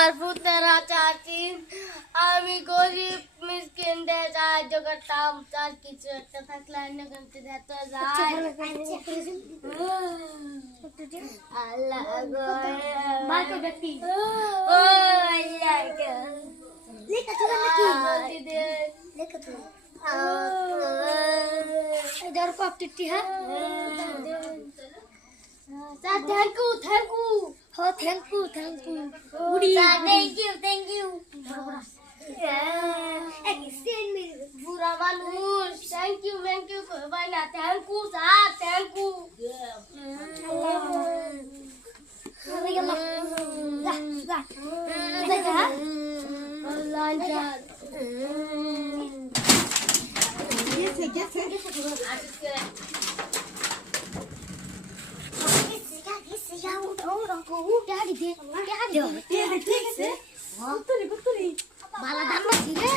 আমার পুত্রেরা চাচি আমি গরিব মিসকিনদের সাহায্য করতাম তার কিছু একটা থাকলে অন্য করতে যেত যায় আল্লাহ গো মাকে দেখি ও আল্লাহ গো লেখা তো নাকি লেখা তো इधर को टिट्टी है sir thank you हो thank you sir thank you extend me बुरा मानुष thank you भाई ना thank you sir thank you يلا Allah बाला दाम रे